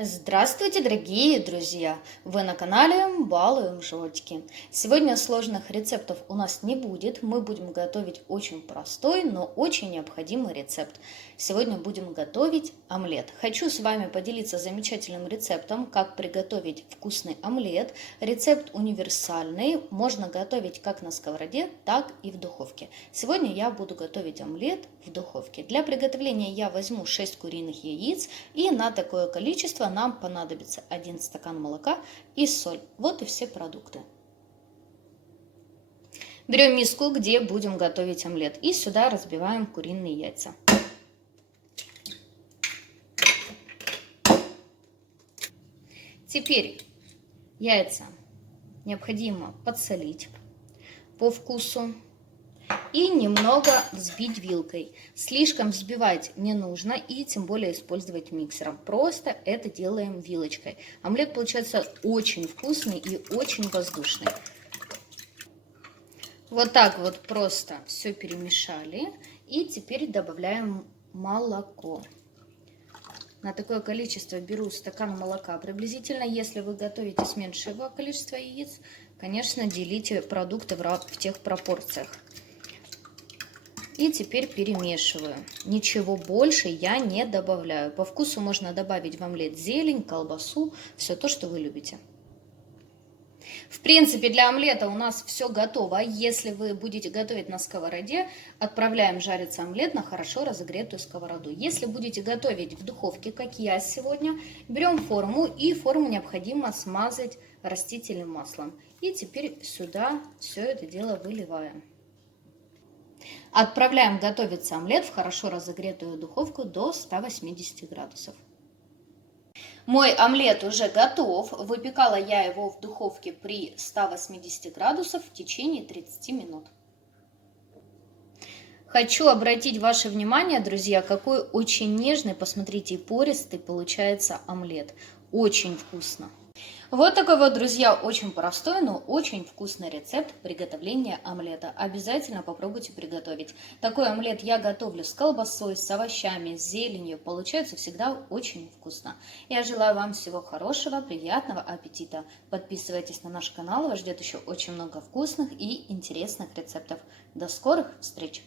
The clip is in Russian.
Здравствуйте, дорогие друзья! Вы на канале Балуем Животики. Сегодня сложных рецептов у нас не будет. Мы будем готовить очень простой, но очень необходимый рецепт. Сегодня будем готовить омлет. Хочу с вами поделиться замечательным рецептом, как приготовить вкусный омлет. Рецепт универсальный, можно готовить как на сковороде, так и в духовке. Сегодня я буду готовить омлет в духовке. Для приготовления я возьму 6 куриных яиц, и на такое количество нам понадобится 1 стакан молока и соль. Вот и все продукты. Берем миску, где будем готовить омлет, и сюда разбиваем куриные яйца. Теперь яйца необходимо подсолить по вкусу и немного взбить вилкой. Слишком взбивать не нужно и тем более использовать миксером. Просто это делаем вилочкой. Омлет получается очень вкусный и очень воздушный. Вот так вот просто все перемешали. И теперь добавляем молоко. На такое количество беру стакан молока приблизительно. Если вы готовите с меньшего количества яиц, конечно, делите продукты в тех пропорциях. И теперь перемешиваю. Ничего больше я не добавляю. По вкусу можно добавить в омлет зелень, колбасу, все то, что вы любите. В принципе, для омлета у нас все готово. Если вы будете готовить на сковороде, отправляем жариться омлет на хорошо разогретую сковороду. Если будете готовить в духовке, как я сегодня, берем форму, и форму необходимо смазать растительным маслом. И теперь сюда все это дело выливаем. Отправляем готовиться омлет в хорошо разогретую духовку до 180 градусов. Мой омлет уже готов. Выпекала я его в духовке при 180 градусах в течение 30 минут. Хочу обратить ваше внимание, друзья, какой очень нежный, посмотрите, и пористый получается омлет. Очень вкусно. Вот такой вот, друзья, очень простой, но очень вкусный рецепт приготовления омлета. Обязательно попробуйте приготовить. Такой омлет я готовлю с колбасой, с овощами, с зеленью. Получается всегда очень вкусно. Я желаю вам всего хорошего, приятного аппетита. Подписывайтесь на наш канал, вас ждет еще очень много вкусных и интересных рецептов. До скорых встреч!